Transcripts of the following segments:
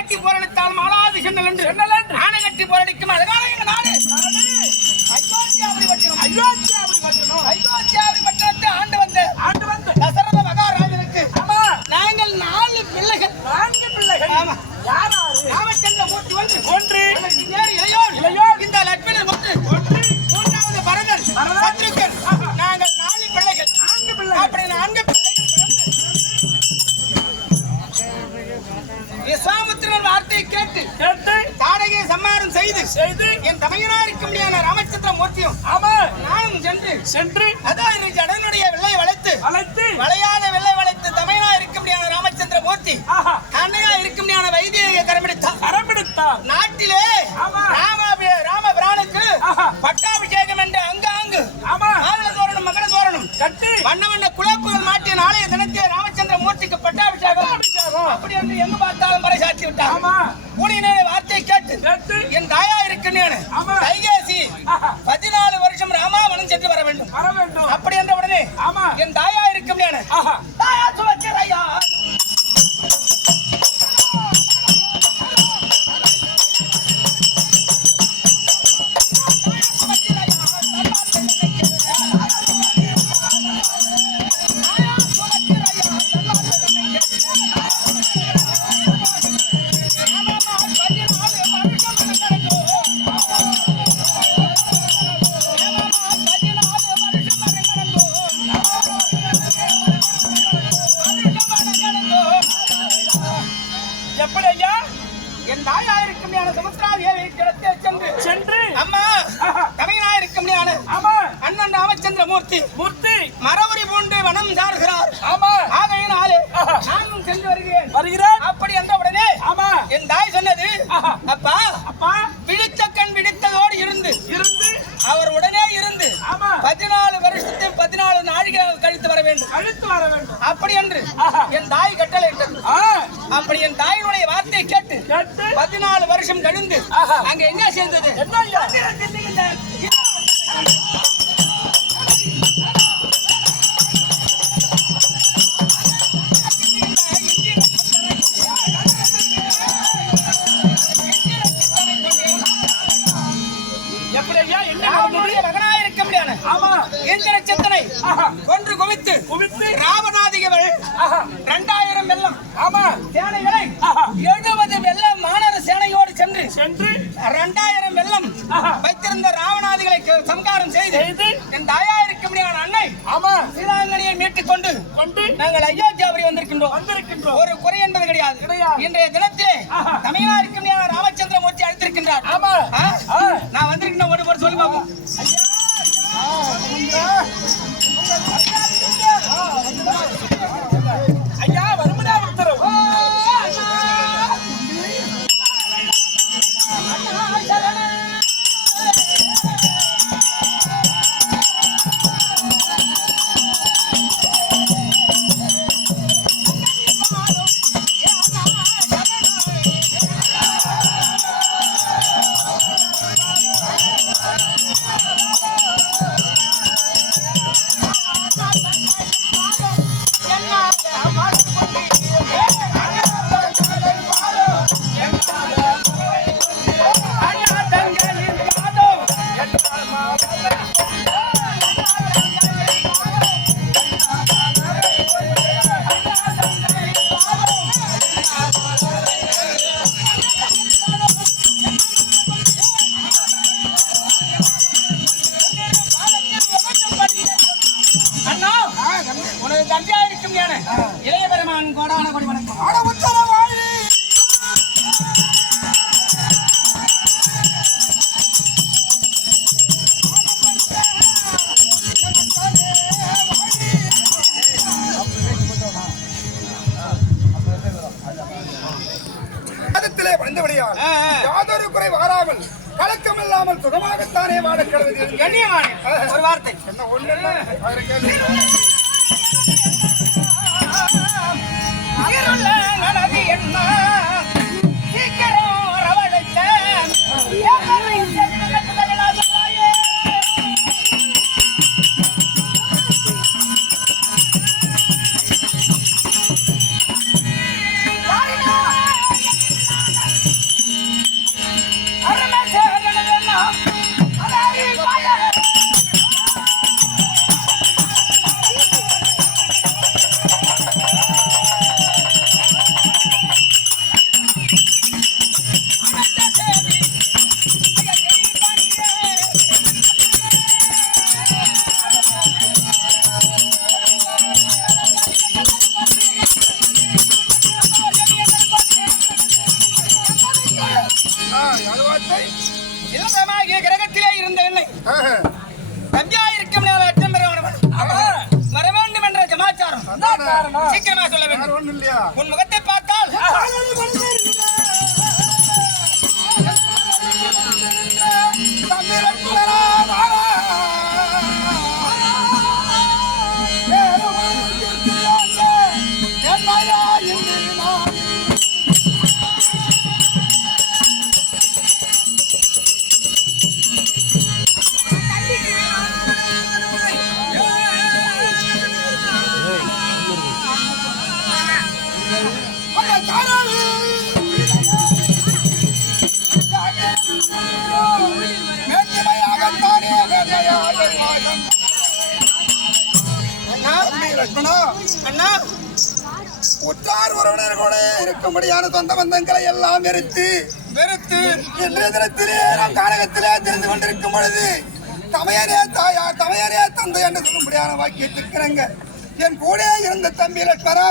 கட்டி போரடித்தாலும் ஆளாது சென்னல் என்று ஆனை கட்டி போரடிக்கும் அழகான எங்க நாடு அயோத்தியாபுரி பட்டணம். அயோத்தியாபுரி பட்டணத்தை ஆண்டு வந்த தசரத மகாராஜனுக்கு நாங்கள் 4 பிள்ளைகள். ஆமா. ராமச்சந்திர மூர்த்தி ஒன்று, இளையோன் இந்த லட்சுமணன் ஒன்று, மூன்றாவது பரதன், சத்ருகன். நாங்கள் 4 பிள்ளைகள். அப்படி 4 பிள்ளைகள் விஸ்வாமித்திரன் வார்த்தையை கேட்டு தாடகையை சம்மாரம் செய்து என் தமையனார் இருக்க முடியாத ராமச்சந்திர மூர்த்தியும் நானும் சென்று அதான் ஜடனுடைய வெள்ளை வளைத்து வளையாத வெள்ளை வளைத்து தமையனா இருக்க முடியாத ராமச்சந்திர மூர்த்தி அன்னையா இருக்க முடியாத வைத்திய கரம்பிடித்தார். நாட்டிலே ராமபிரானுக்கு பட்டாபிஷேகம் என்று அங்கு ஆனல தோரணம் மகர தோரணம் கட்டி வண்ண வண்ண குழப்புகள் மாட்டிய நாளைய தினத்தே ராமச்சந்திர மூர்த்திக்கு பட்டாபிஷேகம். அப்படி என்று எங்கு பார்த்தாலும் பறைசாற்றி விட்டார். கூடிய வார்த்தையை கேட்டு என் தாயா இருக்கிறேன் கைகேசி 14 வருஷம் ராமாவனம் சென்று வர வேண்டும். அப்படி என்ற உடனே என் தாயா இருக்கும் தாயா சுமக்கிறையா அண்ணன் ராமச்சந்திர மூர்த்தி மரபுரி பூண்டு வனம் சார்கிறார். ஆகையினாலே நானும் சென்று வருகிறேன். அப்படி என்ற உடனே என் தாய் சொன்னது, அப்பா விழித்த கண் விழித்ததோடு இருந்து அவர் உடனே இருந்து 14 வருஷத்தையும் 14 நாழிகள் கழித்து வர வேண்டும். அப்படி என்று என் தாய் கட்டளையிட்டது. அப்படி என் தாயினுடைய வார்த்தையை கேட்டு 14 வருஷம் கழிந்து அங்க என்ன சேர்ந்தது? ஒன்று குவித்து ராவணாதிகள் 2000 வெள்ளம் சேனைகளை 70 வெள்ளம் மாநகர சேனையோடு சென்று 2000 வெள்ளம் வைத்திருந்த ராவணாதிகளை சம்காரம் செய்து என் தாயா இருக்க முடியாத அன்னை சீதாங்கனியை மீட்டுக் கொண்டு நாங்கள் அயோத்தியாபுரி வந்திருக்கின்றோம். ஒரு குறை என்பது கிடையாது. இன்றைய தினத்திலே தமிழா இருக்க முடியாத ராமச்சந்திர மூர்த்தி அழைத்திருக்கின்றார். நான் வந்திருக்கின்ற ஒரு சொல்லி பார்ப்போம். ஐயா வருமனா உத்தரவு யாதொரு குறை வாராமல் கலக்கமில்லாமல் சுகமாகத்தானே வாழக்கிறது. கண்ணியமான ஒரு வார்த்தை என்ன ஒண்ணு இளந்தமாகிய கிரகத்திலே இருந்த என்னை தம்பியாயிருக்கும் அச்சம் பெறவனவன் வர வேண்டும் என்ற சமாச்சாரம் சீக்கிரமா சொல்ல வேண்டும். உன் முகத்தை பார்த்தால் உற்றார் உறவினர் கூட இருக்கும்படியான சொந்த பந்தங்களை எல்லாம் வெறுத்து இன்றைய தினத்திலே நாம் காலகத்திலே தெரிந்து கொண்டிருக்கும் பொழுது தமையனே தாயா தமையனே தந்தை என்று சொல்லும்படியான வாக்கியத்திற்கிறங்க என் கூட இருந்த தம்பி லட்சுமரா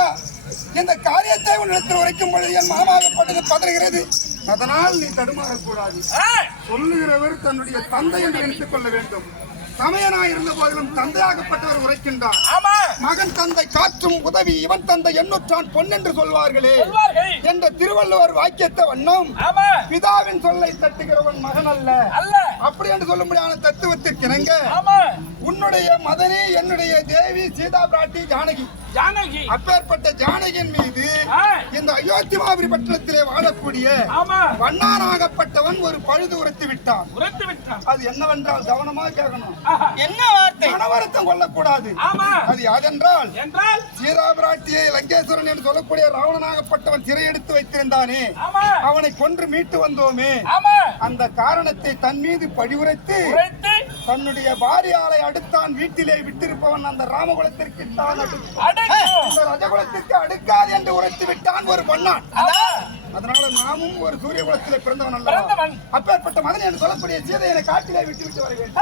இந்த காரியத்தை உன்னிடத்தில் உரைக்கும் பொழுது என் மாமாகப்பட்டது பதறுகிறது. அதனால் நீ தடுமாறக்கூடாது. சொல்லுகிறவர் தன்னுடைய தந்தை என்று நினைத்துக் கொள்ள வேண்டும். தமையனாய் இருந்த போதிலும் தந்தையாகப்பட்டவர் உரைக்கின்றார். மகன் தந்தை காற்றும் உதவி இவன் தந்தை எண்ணுற்றான் பொன் என்று சொல்வார்களே என்ற திருவள்ளுவர் வாக்கியத்தை வண்ணம் பிதாவின் சொல்லை தட்டுகிறவன் மகன் அல்ல அப்படி என்று சொல்லும்படியான தத்துவத்திற்கு இணங்க உன்னுடைய மதனி என்னுடைய தேவி சீதா பிராட்டி ஜானகி அப்பேற்பட்ட ஜானகியின் மீது இந்த அயோத்திமாபுரி பட்டணத்திலே வாழக்கூடிய வண்ணானாகப்பட்டவன் ஒரு பழுது உரைத்து விட்டான். அது என்னவென்றால் கவனமாக கேட்கணும். என்ன வார்த்தை? மனவருத்தம் கொள்ளக்கூடாது. அது யாதென்றால் சீதா பிராட்டியை லங்கேஸ்வரன் என்று சொல்லக்கூடிய ராவணனாகப்பட்டவன் சிறையெடுத்து வைத்திருந்தானே அவனை கொன்று மீட்டு வந்தோமே அந்த காரணத்தை தன் மீது பழிவுரைத்து தன்னுடைய பாரியாலை அடுத்தான் வீட்டிலே விட்டிருப்பவன் அந்த ராமகுலத்திற்கு இந்த ரஜகுலத்திற்கு அடுக்காது என்று உரைத்து விட்டான் ஒரு பொன்னான். அதனால நாமும் ஒரு சூரிய குலத்திலே பிறந்தவன் அல்ல. அப்பேற்பட்ட மதன் என்று சொல்லக்கூடிய சீதையை காட்டிலே விட்டு வருகிறேன்.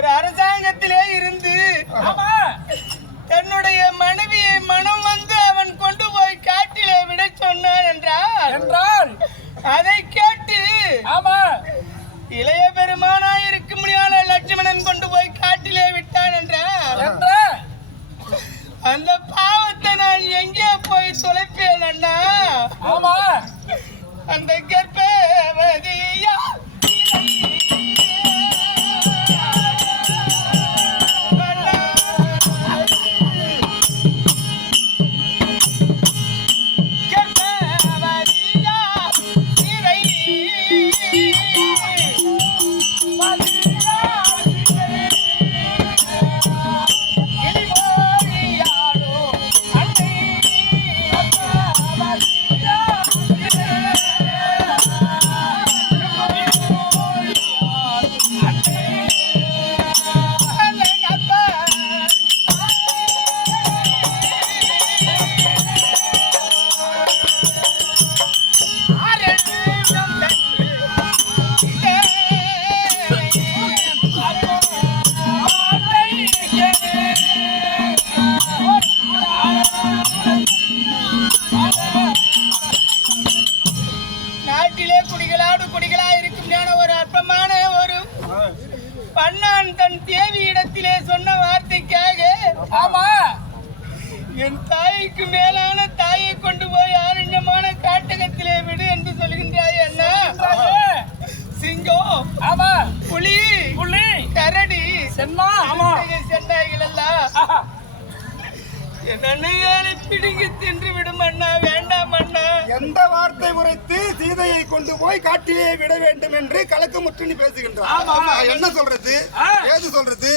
ஒரு அரசாங்கத்திலே இருந்து தன்னுடைய மனைவியை மனம் வந்து அவன் கொண்டு போய் காட்டிலே விட சொன்னான் என்றால் அதை கேட்டு இளைய பெருமானா இருக்க முடியாத லட்சுமணன் கொண்டு போய் காட்டிலே விட்டான் என்றால் அந்த பாவத்தை நான் எங்கே போய் தொலைப்பேன் அண்ணா? அந்த கர்ப்பவதியா என் தாய்க்கு மேலான தாயை கொண்டு போய் ஆரண்யமான காட்டகத்திலே விடு என்று சொல்கின்றாய் அண்ணா. சிங்கம், புலி, கரடி, சென்னாய்கள் எல்லாம் என் அன்னையாரை பிடுங்கி தின்று விடும் அண்ணா. வேண்டாம் அண்ணா. எந்த வார்த்தை உரைத்து சீதையை கொண்டு போய் காட்டிலே விட வேண்டும் என்று கலக்கமுற்று பேசுகின்றார். என்ன சொல்றது, ஏது சொல்றது?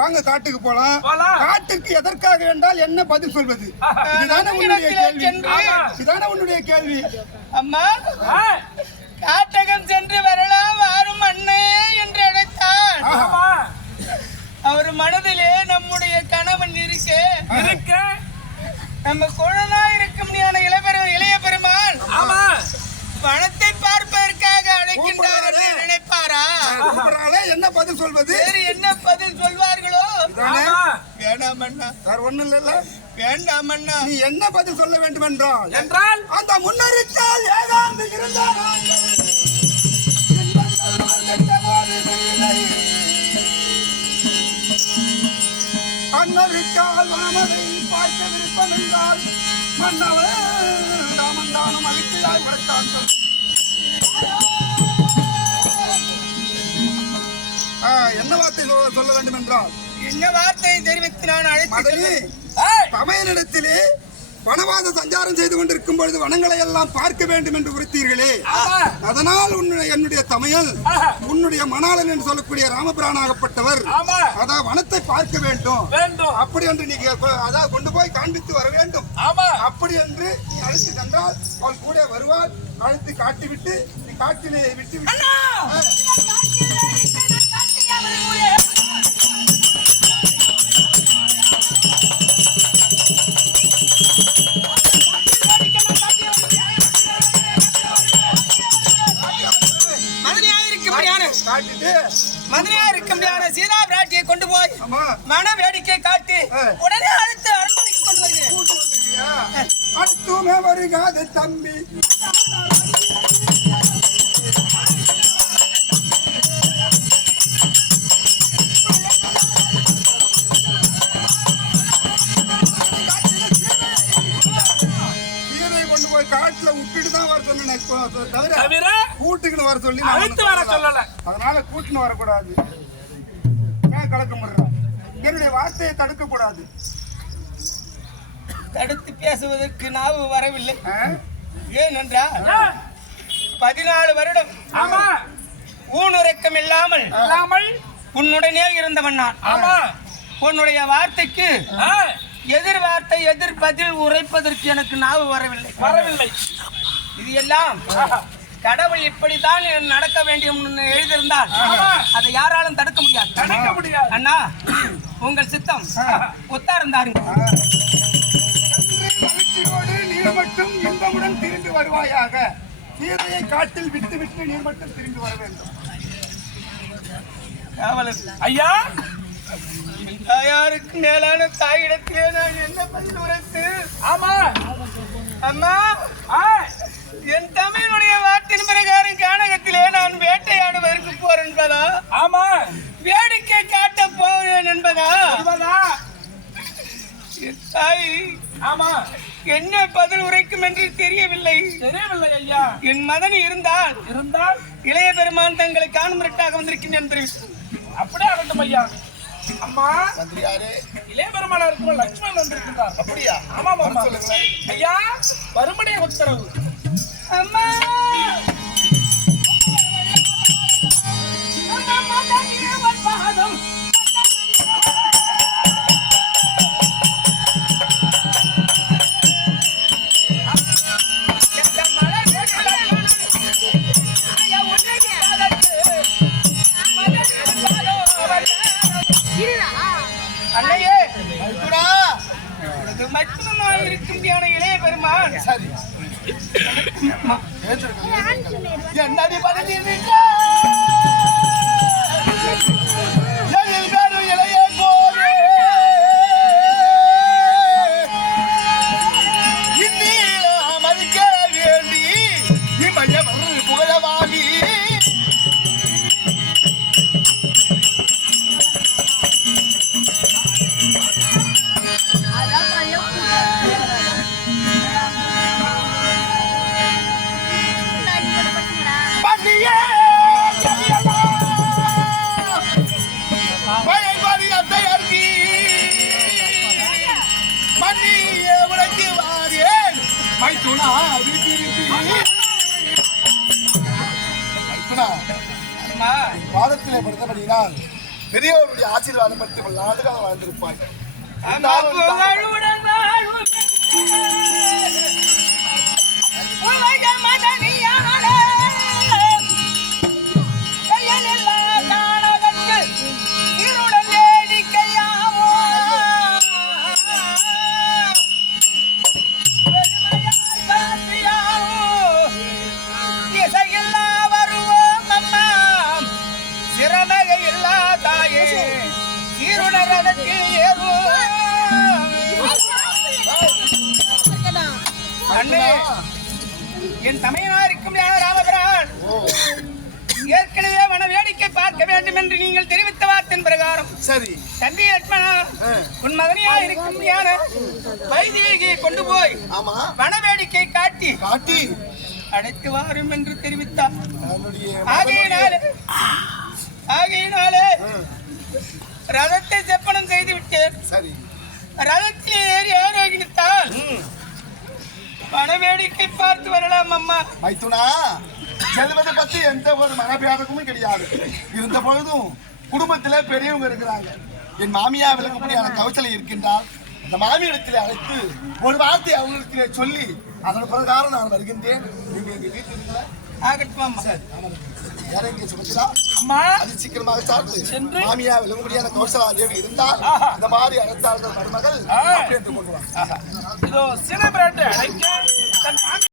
வாங்க காட்டுக்கு போலாம். காட்டுக்கு எதற்காக என்றால் என்ன பதில் சொல்வது? இதுதானே உன்னுடைய கேள்வி. இதுதானே உன்னுடைய கேள்வி. அம்மா, காட்டகம் சென்று வரலாம் வாரும் அண்ணே என்று அழைத்தார். அவர் மனதிலே நம்முடைய கணவன் இருக்க நம்ம குழந்தை இருக்கும் இளைய பெருமாள் பணத்தை பார்ப்பதற்காக அழைக்கின்றார் என்று நினைப்பாரா? என்ன பதில் சொல்வது? வேறு என்ன பதில் சொல்வார்களோ? வேண்டாம் அண்ணா. சார் ஒண்ணும் இல்ல. வேண்டாம் அண்ணா. நீ என்ன பதில் சொல்ல வேண்டும் என்றால் அந்த முன்னறிக்கால் ஏகாந்து இருந்தார் அன்னருக்கால் ராமனை பார்க்க விருப்பம் என்றால் மன்னவன் ராமந்தானம் அழிக்கையாய் உழைத்தான். என்ன வார்த்தை சொல்ல வேண்டும் என்றால் என்ன வார்த்தையை தெரிவித்து நான் அழைத்தேன். தமையனிடத்திலே வனவாத சஞ்சாரம் செய்து கொண்டிருக்கும் பொழுது வனங்களை எல்லாம் பார்க்க வேண்டும் என்று குறித்தீர்களே, அதனால் என்னுடைய தமையல் உன்னுடைய மணாளன் என்று சொல்லக்கூடிய ராமபிரானாகப்பட்டவர் அதான் வனத்தை பார்க்க வேண்டும் அப்படி என்று நீங்க அதாவது கொண்டு போய் காண்பித்து வர வேண்டும். அப்படி என்று நீ அழைத்து சென்றால் அவள் கூட வருவாள். அழைத்து காட்டிவிட்டு நீ காட்டிலே விட்டு மதுரையா இருக்கும் சீதா பிராட்டியை கொண்டு போய் மன வேடிக்கை காட்டி உடனே அழைத்து அரண்மனைக்கு கொண்டு வருகிறேன். அடுத்துமே வருகாது தம்பி. கொண்டு போய் காட்டுல விட்டுட்டு தான் வர சொன்னேன், தவிர கூட்டுக்குன்னு வர சொல்லி அதனால கூட்டுன்னு வரக்கூடாது. ஏன் கலக்க முடியும்? என்னுடைய வார்த்தையை தடுக்க கூடாது. தடுத்து பேசுவதற்கு நாவு வரவில்லை. ஏனென்றால் 14 வருடம் ஊனுறக்கம் இல்லாமல் உன்னுடனே இருந்தவன் நான். உன்னுடைய வார்த்தைக்கு எதிர் வார்த்தை எதிர் பதில் உரைப்பதற்கு எனக்கு நாவு வரவில்லை. இது எல்லாம் கடவுள் இப்படித்தான் நடக்க வேண்டியும் எழுதியிருந்தால் அதை யாராலும் தடுக்க முடியாது. அண்ணா, உங்கள் சித்தம் ஒத்தார்ந்தாருங்க. மகிழ்ச்சியோடு நீர் மட்டும் இன்பமுடன் திரும்பி வருவாயாக. சீதையை காட்டில் விட்டு நீர் மட்டும் திரும்பி வர வேண்டும். காவலர் ஐயா தாயாருக்கு மேலான தாயிடத்திலே நான் என்ன பதில் உரைத்து? ஆமா அம்மா, ஆ, என் தமிழுடைய வார்த்தையின் பிரகாரம் கானகத்திலே நான் வேட்டையாடுவதற்கு போறேன் என்பதா? ஆமா வேடிக்கை காட்ட போகிறேன் என்பதா? உண்மைதா? என் தாய் ஆமா என்ன பதில் உரைக்கும் என்று தெரியவில்லை. தெரியவில்லை ஐயா. என் மதன் இருந்தால் இளைய பெருமான் தங்களை காணும் மிரட்டாக வந்திருக்கின்றேன் தெரிவித்து. அப்படியே ஆகட்டும் ஐயா. அம்மா மந்திரியாரே, இளைய பெருமானா இருக்கும் லட்சுமணன் வந்திருக்கிறார். அப்படியா? ஆமா ஆமா சொல்லுங்களேன். ஐயா வருமடைய உத்தரவு. அம்மா, அன்னையே, உனது மற்றொன்னாய் இருக்கும் இளைய பெருமான் சரி, என்னடி பண்ணிருக்க? எழில் பெரும் இளைய கோவே, இந்நீல மதிக்க வேண்டி இமயவர் புகழவாமி. அம்மா, பாதத்திலே படுத்தபடியினால் பெரியவருடைய ஆசீர்வாதம் பற்றி பல நாடுகள் வாழ்ந்திருப்பாய். அம்மா, புகழுடன் வாழும் உலக மதனியாளே, கையிலில்லா காணகத்து இருளுடன் வேடிக்கையாவோ, பெருமையாய் காத்தியாவோ, இசையில்லா வருவோம் அம்மா, சிறமகை இல்லா தாயே, இருளரகத்தில் ஏறுவோம். அண்ணே, என் தமையனாருக்கும் ராமபிரான் ஏற்கனவே வன வேடிக்கை பார்க்க வேண்டும் என்று நீங்கள் தெரிவித்த வார்த்தையின் பிரகாரம் சரி, தம்பி லட்சுமணா, உன் மகனியா இருக்கும் யார வைதேகியை கொண்டு போய் ஆமா, வன வேடிக்கை காட்டி காட்டி அழைத்து வாரும் என்று தெரிவித்தார். என்னுடைய ஆகையினாலே ரதத்தை செப்பனம் செய்து விட்டேன். சரி, ரதத்தில் ஏறி ஆரோக்கியத்தால் வன வேடிக்கை பார்த்து வரலாம் அம்மா. மைத்துனா, செல்வதை பத்தி எந்த ஒரு மனபேதமும் கிடையாது. இருந்த பொழுதும் குடும்பத்திலே பெரியவங்க இருக்கிறாங்க. என் மாமியா விளக்கப்படியான கௌசலை இருக்கின்றார். அந்த மாமியிடத்திலே அழைத்து ஒரு வார்த்தை அவங்களிடத்திலே சொல்லி அதன் பிரகாரம் நான் வருகின்றேன். நீங்க எங்க வீட்டில் இருக்கல? ஆகட்டும் அம்மா. யார இங்கே சுமக்கிறா? அம்மா அது சீக்கிரமாக சார்ந்து சென்று மாமியா விளங்கும்படியான கௌசலா தேவி இருந்தால் இந்த மாதிரி அழைத்தார்கள் மருமகள் அப்படி என்று கொண்டு வா. இதோ சின்ன பிராட்டு அழைக்க